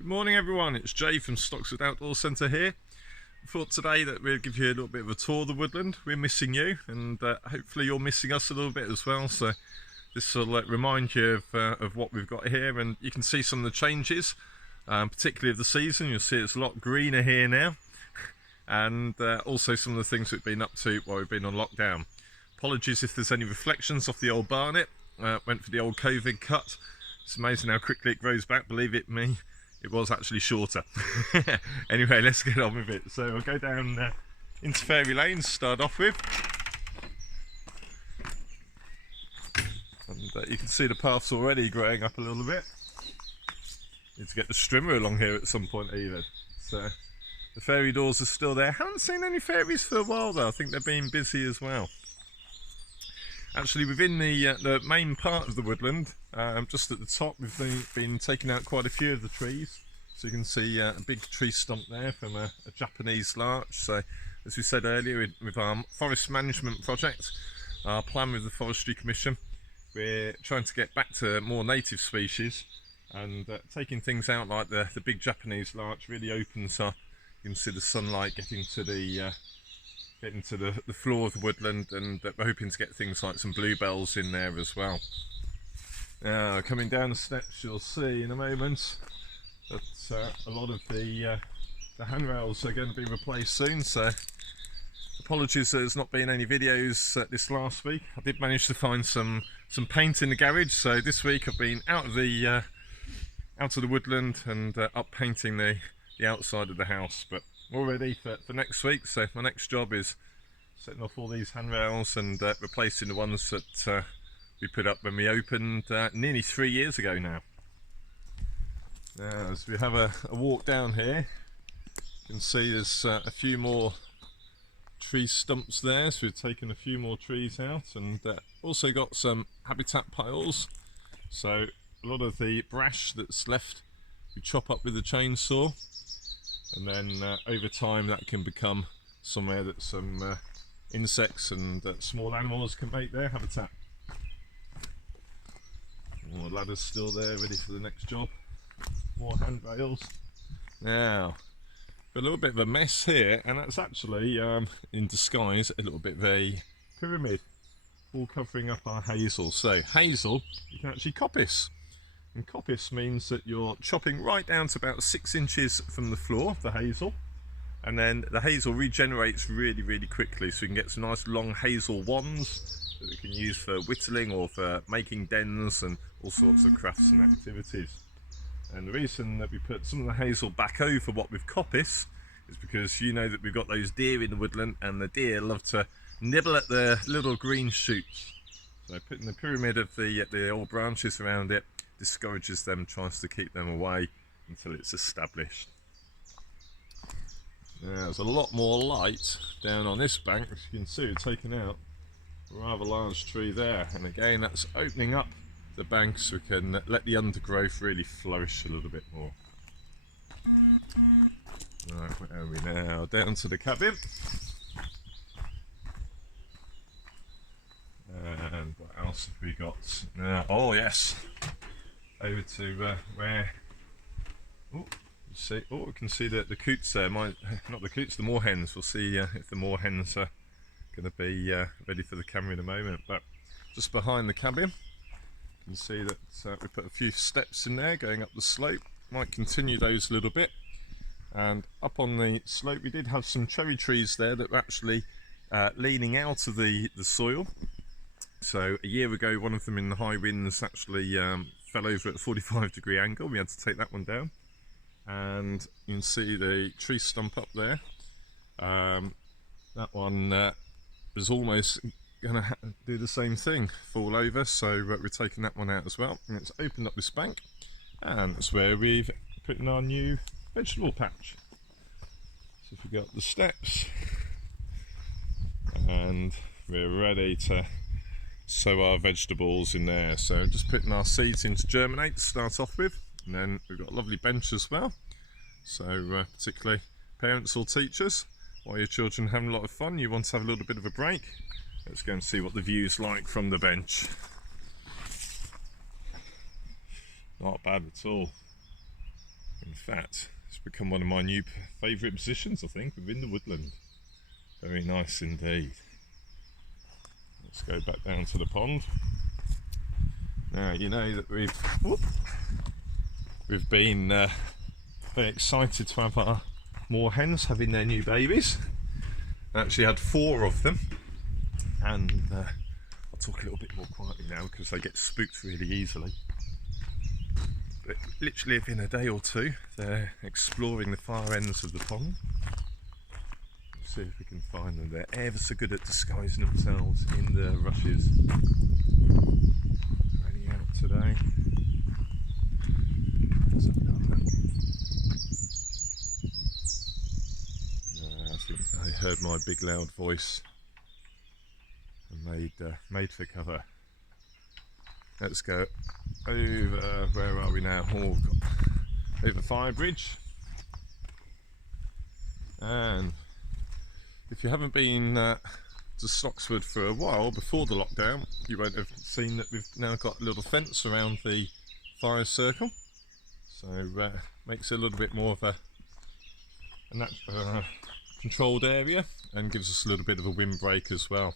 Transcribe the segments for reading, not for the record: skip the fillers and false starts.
Good morning everyone, it's Jay from Stockswood Outdoor Centre here. I thought today that we'd give you a little bit of a tour of the woodland. We're missing you and hopefully you're missing us a little bit as well, so this will remind you of what we've got here, and you can see some of the changes, particularly of the season. You'll see it's a lot greener here now, and also some of the things we've been up to while we've been on lockdown. Apologies if there's any reflections off the old barnet. Went for the old COVID cut. It's amazing how quickly it grows back, believe it me. It was actually shorter. Anyway, let's get on with it. So I'll go down into Fairy Lane to start off with. And you can see the path's already growing up a little bit. Need to get the strimmer along here at some point even. So the fairy doors are still there. Haven't seen any fairies for a while though. I think they're being busy as well. Actually, within the main part of the woodland, just at the top, we've been taking out quite a few of the trees. So you can see a big tree stump there from a Japanese larch. So, as we said earlier, with our forest management project, our plan with the Forestry Commission, we're trying to get back to more native species, and taking things out like the big Japanese larch really opens up. You can see the sunlight getting to the floor of the woodland, and we're hoping to get things like some bluebells in there as well. Now, coming down the steps, you'll see in a moment that a lot of the handrails are going to be replaced soon, so apologies there's not been any videos this last week. I did manage to find some paint in the garage, so this week I've been out of the woodland and up painting the outside of the house, but all ready for next week. So my next job is setting off all these handrails and replacing the ones that we put up when we opened nearly 3 years ago now. Now, as we have a walk down here, you can see there's a few more tree stumps there, so we've taken a few more trees out, and also got some habitat piles. So a lot of the brash that's left we chop up with the chainsaw, and then over time that can become somewhere that some insects and small animals can make their habitat. More ladders still there, ready for the next job. More handrails. Now, a little bit of a mess here, and that's actually in disguise a little bit of a pyramid, all covering up our hazel. So hazel, you can actually coppice. And coppice means that you're chopping right down to about 6 inches from the floor, the hazel, and then the hazel regenerates really, really quickly, so we can get some nice long hazel wands that we can use for whittling or for making dens and all sorts of crafts and activities. And the reason that we put some of the hazel back over what we've coppice is because you know that we've got those deer in the woodland, and the deer love to nibble at the little green shoots. So putting the pyramid of the old branches around it discourages them, tries to keep them away until it's established. Now, there's a lot more light down on this bank. As you can see, we've taken out a rather large tree there, and again that's opening up the bank so we can let the undergrowth really flourish a little bit more. Right, where are we now? Down to the cabin. And what else have we got now? Oh yes, over to where, oh, see, oh, we can see the coots there. Not the coots, the moorhens. We'll see if the moorhens are going to be ready for the camera in a moment. But just behind the cabin, you can see that we put a few steps in there going up the slope. Might continue those a little bit. And up on the slope, we did have some cherry trees there that were actually leaning out of the soil. So a year ago, one of them in the high winds actually fell over at a 45-degree angle. We had to take that one down, and you can see the tree stump up there. That one was almost going to do the same thing, fall over, so we're taking that one out as well. And it's opened up this bank, and that's where we've put in our new vegetable patch. So if we go up the steps, and we're ready to sow our vegetables in there. So just putting our seeds in to germinate to start off with, and then we've got a lovely bench as well. So particularly parents or teachers, while your children are having a lot of fun, you want to have a little bit of a break. Let's go and see what the view's like from the bench. Not bad at all. In fact, it's become one of my new favourite positions, I think, within the woodland. Very nice indeed. Let's go back down to the pond. Now, you know that we've been very excited to have our moor hens having their new babies. I actually had 4 of them, and I'll talk a little bit more quietly now because they get spooked really easily. But literally within a day or 2, they're exploring the far ends of the pond. Let's see if we can find them. They're ever so good at disguising themselves in the rushes. Ready out today. Let's have a little look. I think I heard my big loud voice and made for cover. Let's go over, where are we now? Oh, over Fire Bridge. And if you haven't been to Stocksford for a while before the lockdown, you won't have seen that we've now got a little fence around the fire circle. So makes it a little bit more of a controlled area and gives us a little bit of a windbreak as well.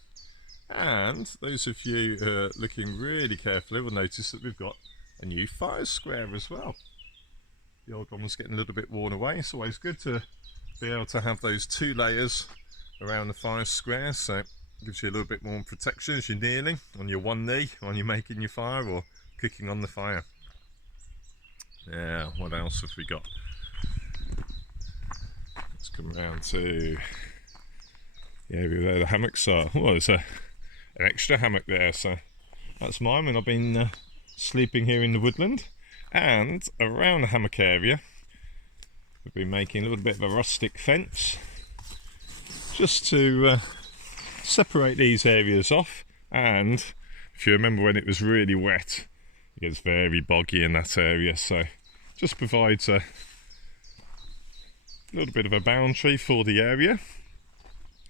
And those of you who are looking really carefully will notice that we've got a new fire square as well. The old one was getting a little bit worn away. It's always good to be able to have those 2 layers around the fire square, so it gives you a little bit more protection as you're kneeling on your one knee when you're making your fire or cooking on the fire. Yeah, what else have we got? Let's come around to the area where the hammocks are. Oh, there's an extra hammock there, so that's mine when I've been sleeping here in the woodland. And around the hammock area we've been making a little bit of a rustic fence just to separate these areas off. And if you remember when it was really wet, it gets very boggy in that area, so just provides a little bit of a boundary for the area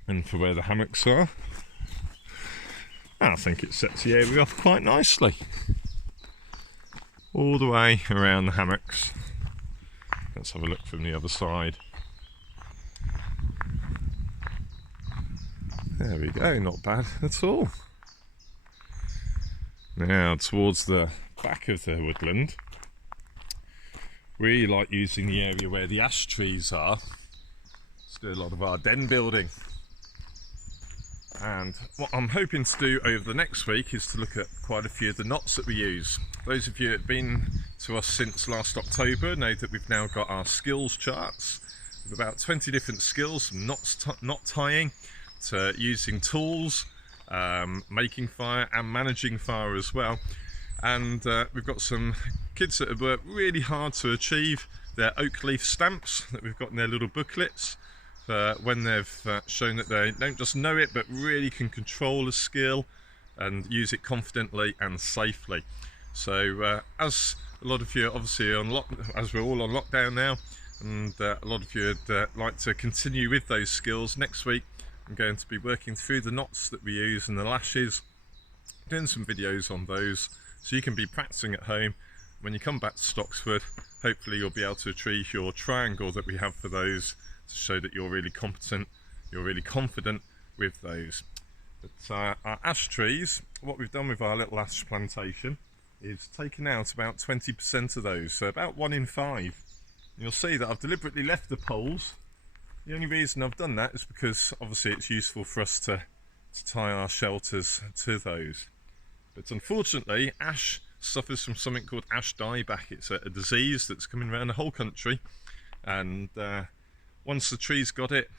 and for where the hammocks are. I think it sets the area off quite nicely all the way around the hammocks. Let's have a look from the other side. There we go, not bad at all. Now towards the back of the woodland, we like using the area where the ash trees are to do a lot of our den building. And what I'm hoping to do over the next week is to look at quite a few of the knots that we use. Those of you that have been to us since last October know that we've now got our skills charts with about 20 different skills, from knot tying to using tools, making fire and managing fire as well. And we've got some kids that have worked really hard to achieve their oak leaf stamps that we've got in their little booklets when they've shown that they don't just know it but really can control a skill and use it confidently and safely. So as a lot of you obviously as we're all on lockdown now, and a lot of you would like to continue with those skills, next week I'm going to be working through the knots that we use and the lashes, doing some videos on those so you can be practicing at home. When you come back to Stocksford, hopefully you'll be able to achieve your triangle that we have for those to show that you're really competent, you're really confident with those. But our ash trees, what we've done with our little ash plantation is taken out about 20% of those, so about 1 in 5. You'll see that I've deliberately left the poles. The only reason I've done that is because obviously it's useful for us to tie our shelters to those. But unfortunately, ash suffers from something called ash dieback. It's a disease that's coming around the whole country, and once the tree's got it,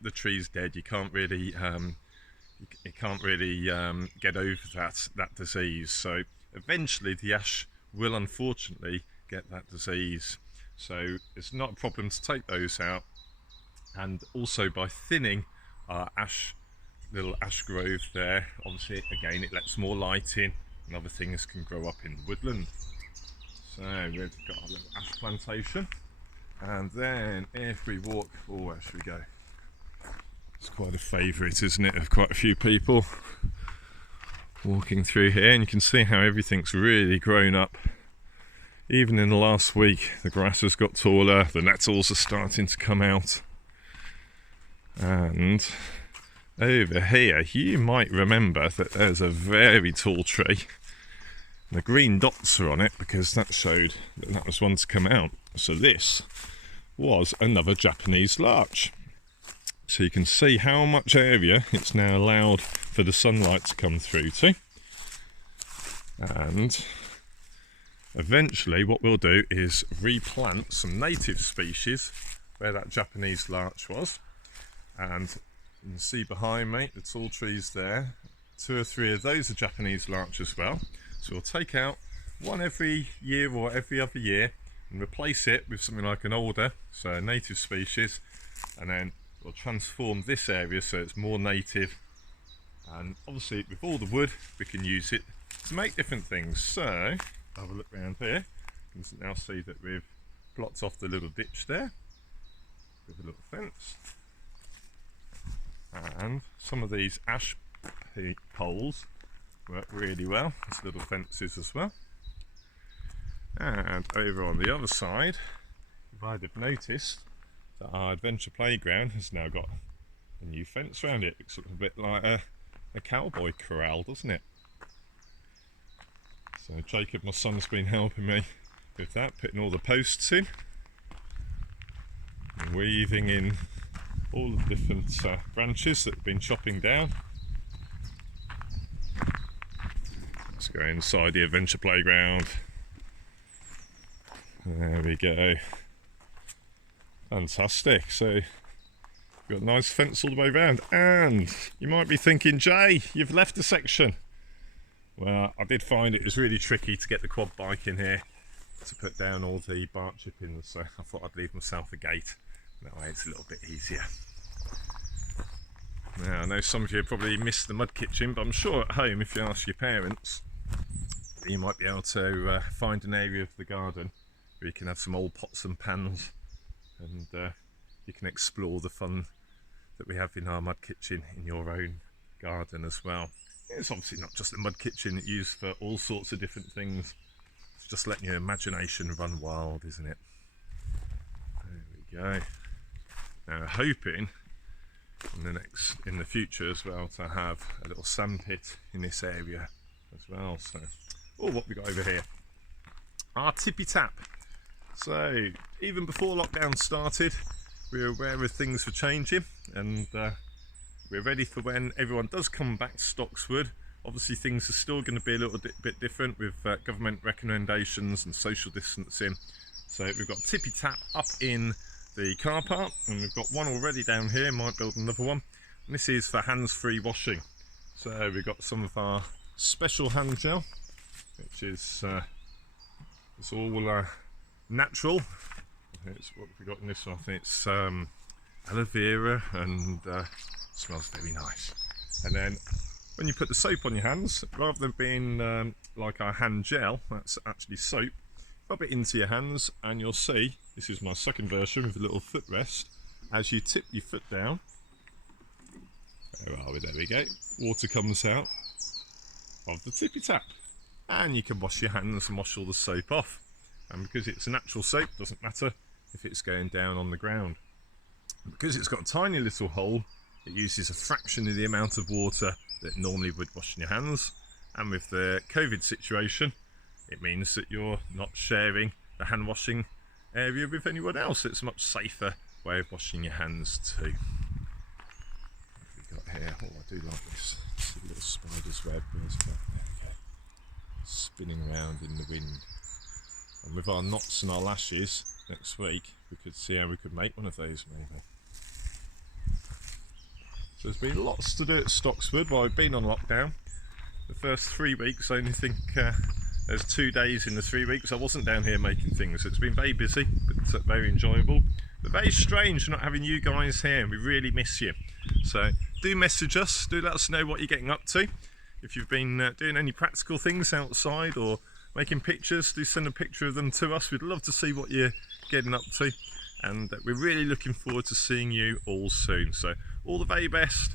the tree's dead. You can't really get over that disease. So eventually the ash will unfortunately get that disease. So it's not a problem to take those out. And also by thinning our little ash grove there, obviously again it lets more light in and other things can grow up in the woodland. So we've got our little ash plantation, and then if we walk, where should we go? It's quite a favourite, isn't it, of quite a few people walking through here, and you can see how everything's really grown up Even in the last week, the grass has got taller, the nettles are starting to come out. And over here, you might remember that there's a very tall tree. The green dots are on it because that showed that that was one to come out. So this was another Japanese larch. So you can see how much area it's now allowed for the sunlight to come through to. And eventually what we'll do is replant some native species where that Japanese larch was. And you can see behind me the tall trees there. 2 or 3 of those are Japanese larch as well. So we'll take out one every year or every other year and replace it with something like an older, so a native species, and then we'll transform this area so it's more native. And obviously with all the wood we can use it to make different things. So have a look around here. You can now see that we've blocked off the little ditch there with a little fence, and some of these ash poles work really well as little fences as well. And over on the other side, you might have noticed that our adventure playground has now got a new fence around it. It looks a bit like a cowboy corral, doesn't it? So Jacob, my son's been helping me with that, putting all the posts in and weaving in all the different branches that have been chopping down. Let's go inside the adventure playground. There we go. Fantastic. So we've got a nice fence all the way around. And you might be thinking, Jay, you've left a section. Well, I did find it was really tricky to get the quad bike in here to put down all the bark chippings, so I thought I'd leave myself a gate. That way it's a little bit easier. Now, I know some of you probably missed the mud kitchen, but I'm sure at home, if you ask your parents, you might be able to find an area of the garden where you can have some old pots and pans, and you can explore the fun that we have in our mud kitchen in your own garden as well. It's obviously not just a mud kitchen, it's used for all sorts of different things. It's just letting your imagination run wild, isn't it? There we go. Now, hoping in the future as well to have a little sand pit in this area as well. So, oh, what we got over here? Our tippy tap. So, even before lockdown started, we were aware of things were changing, and we're ready for when everyone does come back to Stockswood. Obviously things are still going to be a little bit different with government recommendations and social distancing. So we've got tippy tap up in the car park, and we've got one already down here, might build another one. And this is for hands-free washing. So we've got some of our special hand gel, which is it's all natural. It's what we've got in this one. I think it's aloe vera, and smells very nice. And then when you put the soap on your hands, rather than being like our hand gel, that's actually soap, rub it into your hands, and you'll see, this is my second version with a little footrest. As you tip your foot down, where are we? There we go. Water comes out of the tippy tap, and you can wash your hands and wash all the soap off. And because it's a natural soap, doesn't matter if it's going down on the ground. And because it's got a tiny little hole, it uses a fraction of the amount of water that normally would wash your hands. And with the COVID situation, it means that you're not sharing the hand washing area with anyone else. It's a much safer way of washing your hands too. What have we got here? Oh, I do like this. It's a little spider's web. There we go. Spinning around in the wind. And with our knots and our lashes next week, we could see how we could make one of those maybe. So there's been lots to do at Stockswood while I've been on lockdown. The first 3 weeks, I only think there's 2 days in the 3 weeks I wasn't down here making things. So it's been very busy, but very enjoyable. But very strange not having you guys here, and we really miss you. So do message us, do let us know what you're getting up to. If you've been doing any practical things outside or making pictures, do send a picture of them to us. We'd love to see what you're getting up to, and we're really looking forward to seeing you all soon. So all the very best,